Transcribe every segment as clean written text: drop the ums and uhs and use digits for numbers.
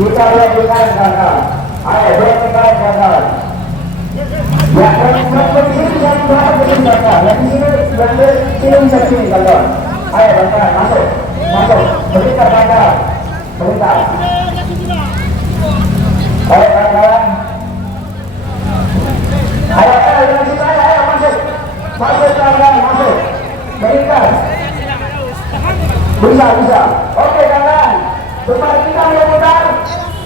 Kita berikan kawan. Ayo berikan kawan. Ya, kompetisi yang berada di belakang. Yang ini berada di sini kawan. Ayo kawan, masuk, masuk. Berikan kawan. Berikan. Ayo kawan. Ayo, yang sini ayo masuk. Masuk kawan, masuk. Berikan. Bisa. Oke kawan. Supaya kita memutar.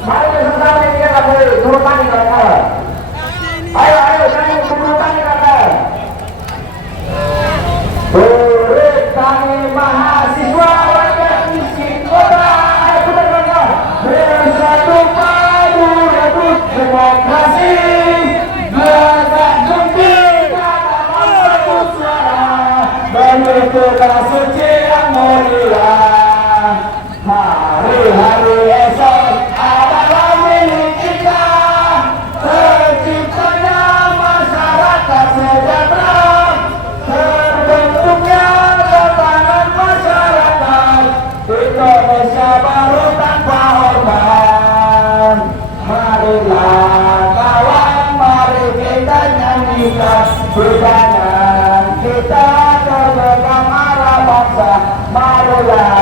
Mari bersama kita kembali turunkan kawan. Ayo kami turunkan kawan. Kami mahasiswa rakyat miskin kota. Bersatu padu rebut demokrasi. Tegak gempit dalam satu suara. Menuju tanah suci yang mulia. Hari-hari esok adalah milik kita. Terciptanya masyarakat sejahtera. Terbentuknya tatanan masyarakat Indonesia baru tanpa orban. Marilah kawan, mari kita nyanyikan budanan kita tergerak arah bangsa. Marilah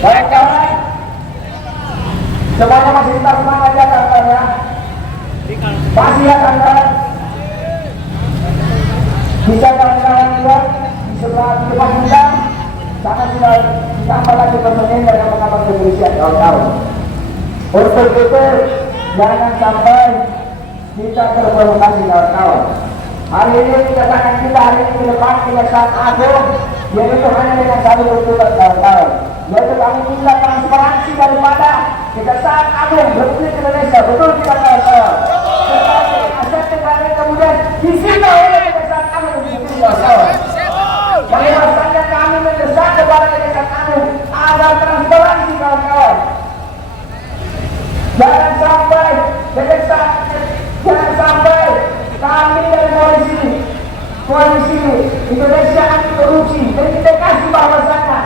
baik kawan, semuanya masih tetap semangat ya kawan ya. Masih ya kawan. Bisa kawan-kawan juga di sebelah depan kita. Sana sudah ditambah lagi personil dari pengaman kepolisian kawan-kawan. Untuk itu jangan sampai kita terprovokasi kawan-kawan. Hari ini kedatangan kita hari ini ke depan Kejaksaan Agung, yaitu hanya dengan satu tuntutan kawan-kawan. Yaitu kami minta transparansi daripada Kejaksaan Agung Republik Indonesia. Betul tidak kawan-kawan? Tetapi aset negara kemudian disita oleh Kejaksaan Agung Republik Indonesia. Bahwasanya kami mendesak kepada Kejaksaan Agung ada transparansi kawan-kawan. Jangan sampai kami dari polisi Indonesia anti korupsi terindikasi bahwasanya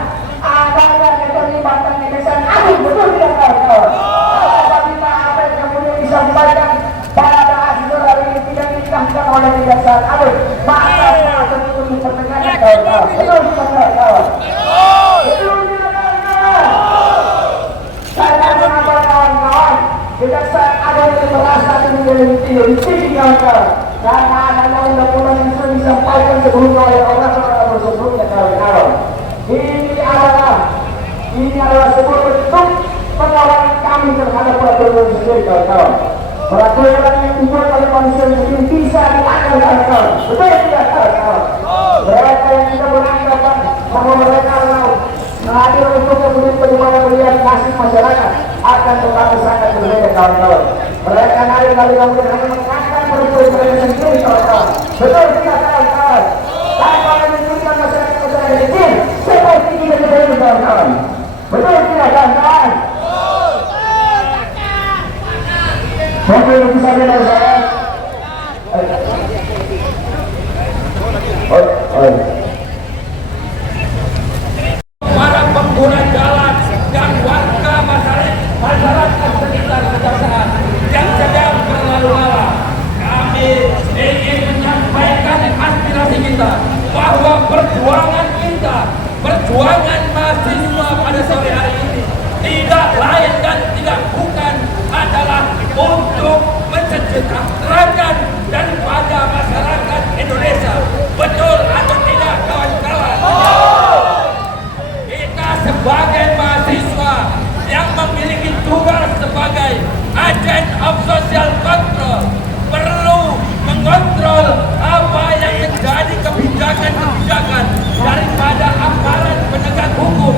adanya keterlibatan Kejaksaan Agung. Betul tidak kawan-kawan? Apabila apa yang kemudian disampaikan pada hasil dari ini tidak ditangkap oleh Kejaksaan Agung, maka tentu dipertanyakan kawan-kawan. Betul tidak kawan-kawan? Betul tidak kawan-kawan? Saya mengapa kawan-kawan Kejaksaan Agung itu merasa menjadi kawan-kawan karena adanya undang-undang yang sudah disampaikan sebelumnya oleh orang-orang sebelumnya kawan-kawan. Ini adalah sebuah bentuk perlawanan kami terhadap peraturan sendiri kawan-kawan. Peraturan yang dibuat oleh manusia sendiri bisa dilanggar kawan-kawan. Betul tidak kawan-kawan? Mereka yang kita beranggapan bahwa mereka hadir untuk kemudian bagaimana melihat nasib masyarakat akan tetapi sangat berbeda kawan-kawan. Mereka hadir kemudian hanya mengangkat peraturan sendiri kawan-kawan. Betul tidak kawan-kawan? Tanpa menunjukkan masyarakat kecil seperti ini kawan-kawan. Betul tidak kawan-kawan? Mungkin itu saja dari saya. Para pengguna kita bahwa perjuangan kita, perjuangan mahasiswa pada sore hari ini tidak lain dan tidak bukan adalah untuk mensejahterakan daripada masyarakat Indonesia. Betul atau tidak, kawan-kawan? Kita sebagai mahasiswa yang memiliki tugas sebagai agent of social control perlu mengontrol apa yang menjadi kebijakan-kebijakan daripada aparat penegak hukum,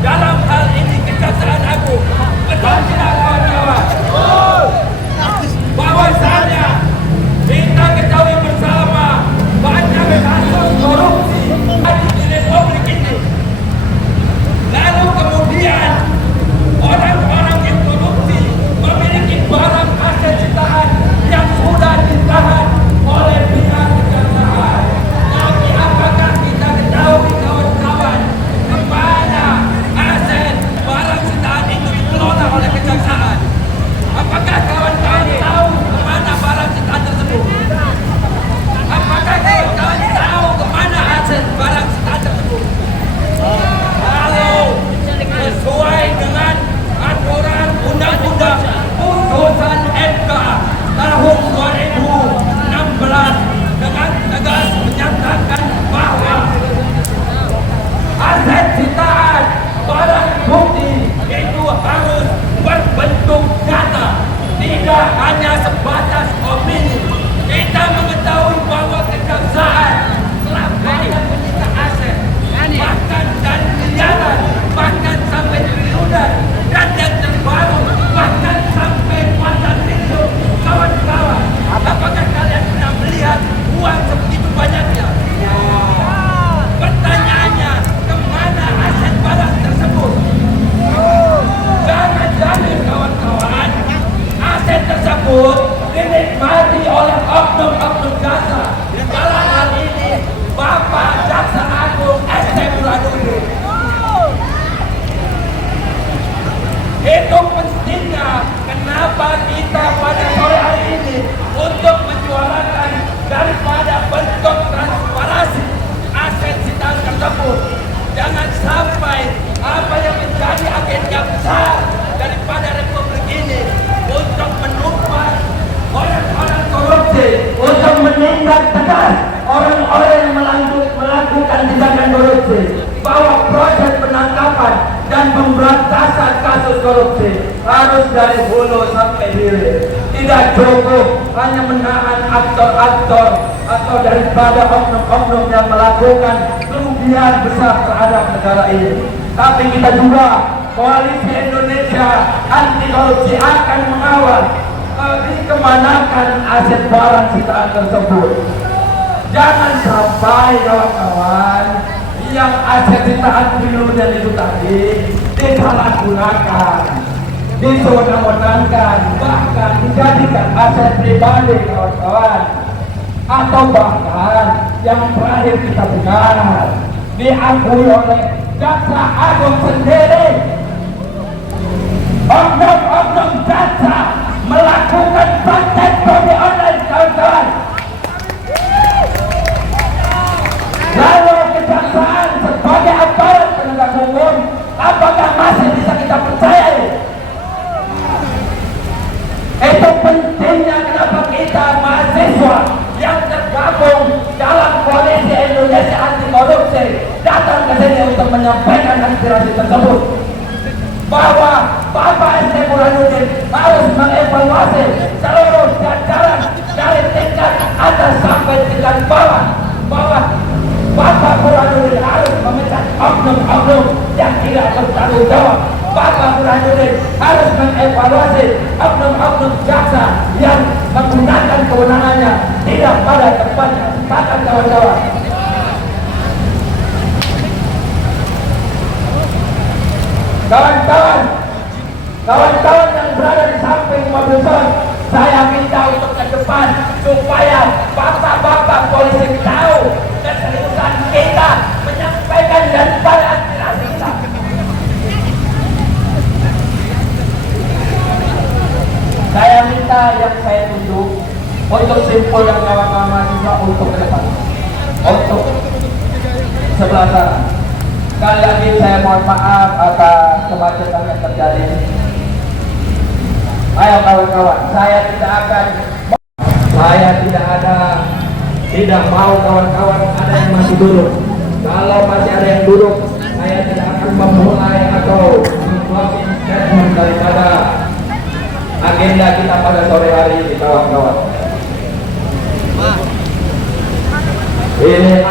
dalam hal ini Kejaksaan Agung. Betul tidak, kawan-kawan? Bahwasanya kita ketahui bersama banyak kasus korupsi di Republik ini. Lalu kemudian orang-orang yang korupsi memiliki barang aset sitaan yang sudah ditahan oleh pihak kejaksaan. Tapi apakah kita ketahui, kawan-kawan, kemana aset barang sitaan itu dikelola oleh kejaksaan? Apakah kawan-kawan tahu kemana barang sitaan tersebut? Apakah kawan-kawan tahu kemana aset barang sitaan tersebut? Kalau sesuai dengan aturan undang-undang putusan MK tahun 2016 dengan tegas menyatakan bahwa aset sitaan barang bukti itu harus berbentuk nyata, tidak hanya sebatas opini. Kita mengetahui bahwa kejaksaan telah banyak menyita aset, bahkan dari miliaran, bahkan sampai triliunan, dan yang terbaru bahkan sampai puluhan triliun. Kawan-kawan, apakah kalian pernah melihat uang sebegitu banyaknya? Pertanyaannya, kemana aset barang tersebut? Jangan-jangan, kawan-kawan, aset tersebut dinikmati oleh oknum-oknum jaksa. Dalam hal ini Bapak Jaksa Agung S.T. Burhanuddin. Itu pentingnya kenapa kita pada sore hari ini untuk menyuarakan daripada bentuk transparansi aset sitaan tersebut. Jangan sampai apa yang menjadi agenda besar daripada Republik ini untuk menumpas orang-orang korupsi, untuk menindak tegas orang-orang yang melakukan tindakan korupsi, bahwa proses penangkapan dan pemberantasan kasus korupsi harus dari hulu sampai hilir. Tidak cukup hanya menahan aktor-aktor atau daripada oknum-oknum yang melakukan kerugian besar terhadap negara ini. Tapi kita juga, Koalisi Indonesia Anti Korupsi, akan mengawal dikemanakan aset barang sitaan tersebut. Jangan sampai, kawan-kawan, yang aset sitaan triliunan itu tadi disalahgunakan, disewenang-wenangkan, bahkan dijadikan aset pribadi, kawan-kawan. Atau bahkan yang terakhir kita dengar diakui oleh Jaksa Agung sendiri, oknum-oknum jaksa melakukan praktek judi online, kawan-kawan. Lalu kejaksaan sebagai aparat penegak hukum, apakah masih bisa kita percaya? Itu pentingnya kenapa kita mahasiswa yang tergabung dalam Koalisi Indonesia Anti Korupsi datang ke sini untuk menyampaikan aspirasi tersebut, bahwa Bapak S.T. Burhanuddin harus mengevaluasi seluruh jajaran dari tingkat atas sampai tingkat bawah, bahwa Bapak Burhanuddin harus memecat oknum-oknum yang tidak bertanggung jawab. Bapak Burhanuddin harus mengevaluasi oknum-oknum jaksa yang menggunakan kewenangannya tidak pada tempatnya. Kata kawan-kawan, kawan-kawan yang berada di samping mobil son, saya minta untuk ke depan supaya bapak-bapak polisi tahu keseriusan kita menyampaikan daripada aspirasi kita. Saya minta yang saya tunjuk untuk simpul dan kawan-kawan mahasiswa untuk ke depan, untuk sebelah sana. Sekali lagi saya mohon maaf atas kemacetan yang terjadi. Ayo kawan-kawan, saya tidak mau kawan-kawan ada yang masih duduk. Kalau masih ada yang duduk, saya tidak akan memulai atau closing statement daripada agenda kita pada sore hari ini, kawan-kawan. Ini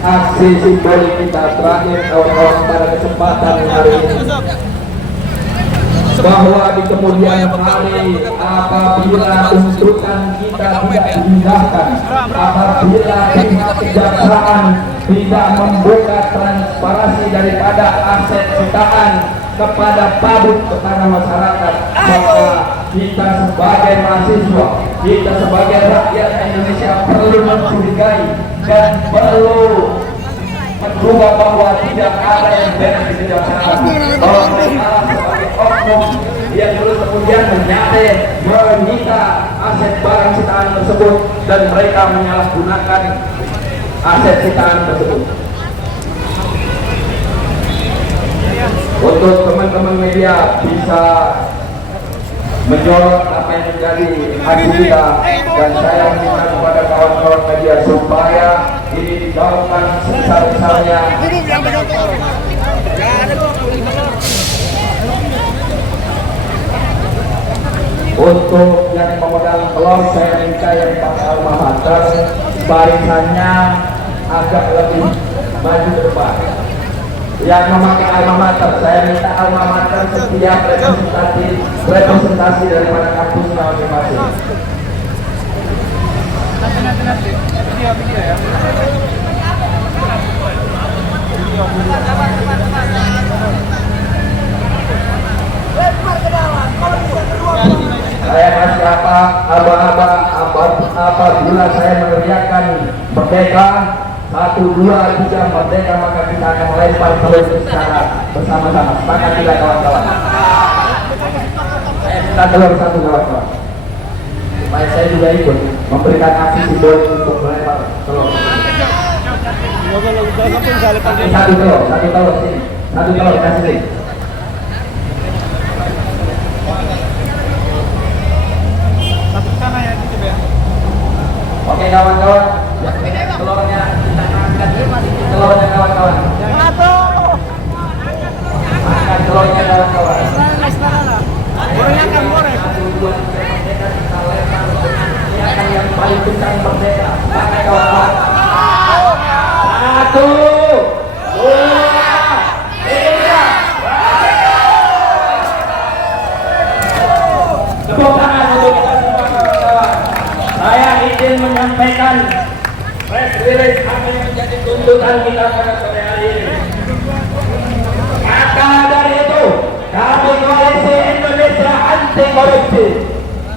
aksi simbolik kita terakhir, kawan-kawan, pada kesempatan hari ini, bahwa di kemudian hari apabila tuntutan kita tidak diindahkan, apabila pihak kejaksaan tidak membuka transparansi daripada aset sitaan kepada publik, kepada masyarakat, maka kita sebagai mahasiswa, kita sebagai rakyat Indonesia perlu mencurigai dan perlu mencoba bahwa tidak ada yang benar di kejaksaan, bahwa mereka sebagai oknum yang terus kemudian menyita aset barang sitaan tersebut dan mereka menyalahgunakan aset sitaan tersebut. Untuk teman-teman media bisa menyorot apa yang menjadi aksi kita, dan saya minta kepada kawan-kawan media supaya ini digaungkan sebesar-besarnya. Untuk yang pemegang telur, saya minta yang pakai alma mater barisannya agak lebih maju ke depan. Yang memakai alma mater, saya minta alma mater setiap representasi daripada kampusnya masing-masing. Saya masih apabila saya meneriakkan merdeka 1, 2, 3 merdeka, maka kita akan melempar telur secara bersama-sama. Sepakat tidak kawan-kawan? Saya minta telur 1 kawan-kawan, supaya saya juga ikut memberikan aksi simbolik untuk melempar telur. Satu telur sini, satu telur kasih sini. Oke kawan-kawan, telurnya kita angkat, telurnya kawan-kawan. Angkat telurnya kawan-kawan. Yang paling kencang merdeka, pakai kawan-kawan. 1, 2, 3. Tepuk tangan untuk kita semua kawan-kawan. Saya izin menyampaikan press release apa yang menjadi tuntutan kita pada sore hari ini. Maka dari itu, kami Koalisi Indonesia Anti Korupsi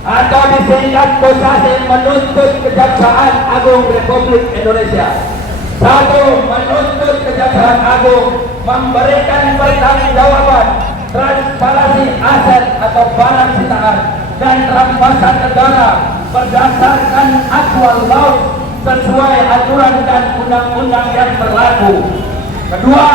atau disingkat KOSASI menuntut Kejaksaan Agung Republik Indonesia. 1. Menuntut Kejaksaan Agung memberikan pertanggungjawaban transparansi aset atau barang sitaan dan rampasan negara berdasarkan aktual law sesuai aturan dan undang-undang yang berlaku. Kedua,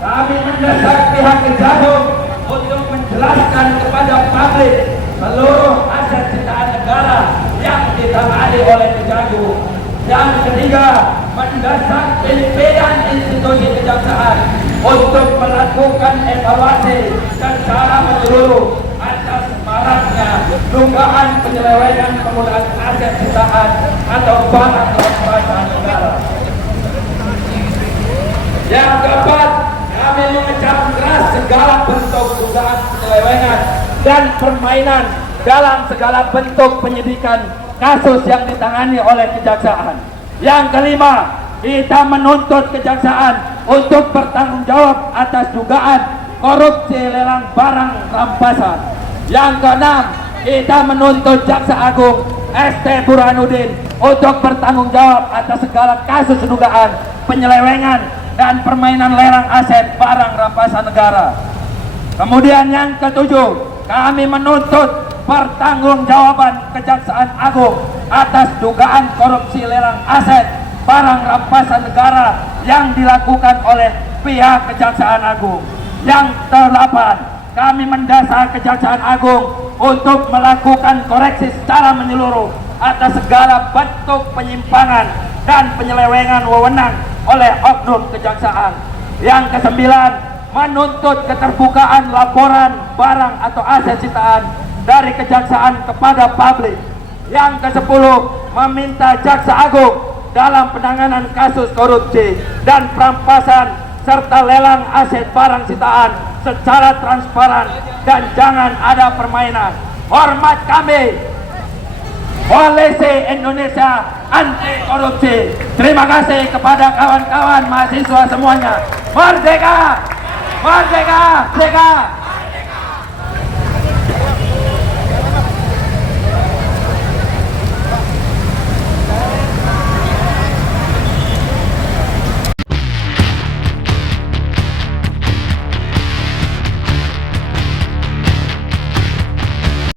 kami mendesak pihak Kejagung untuk menjelaskan kepada publik seluruh aset sitaan negara yang ditangani oleh Kejagung. Yang ketiga, mendesak pimpinan institusi kejaksaan untuk melakukan evaluasi secara menyeluruh atas maraknya dugaan penyelewengan penggunaan aset sitaan atau barang rampasan negara. Yang keempat, kami mengecam keras segala bentuk dugaan penyelewengan dan permainan dalam segala bentuk penyidikan kasus yang ditangani oleh kejaksaan. Yang kelima, kita menuntut kejaksaan untuk bertanggung jawab atas dugaan korupsi lelang barang rampasan. Yang keenam, kita menuntut Jaksa Agung ST Burhanuddin untuk bertanggung jawab atas segala kasus dugaan penyelewengan dan permainan lelang aset barang rampasan negara. Kemudian yang ketujuh, kami menuntut pertanggungjawaban Kejaksaan Agung atas dugaan korupsi lelang aset barang rampasan negara yang dilakukan oleh pihak Kejaksaan Agung. Yang ke-8, kami mendasar Kejaksaan Agung untuk melakukan koreksi secara menyeluruh atas segala bentuk penyimpangan dan penyelewengan wewenang oleh oknum kejaksaan. Yang ke-9, menuntut keterbukaan laporan barang atau aset sitaan dari kejaksaan kepada publik. Yang ke-10, meminta Jaksa Agung dalam penanganan kasus korupsi dan perampasan serta lelang aset barang sitaan secara transparan dan jangan ada permainan. Hormat kami, Koalisi Indonesia Anti Korupsi. Terima kasih kepada kawan-kawan mahasiswa semuanya. Merdeka! Merdeka! Merdeka!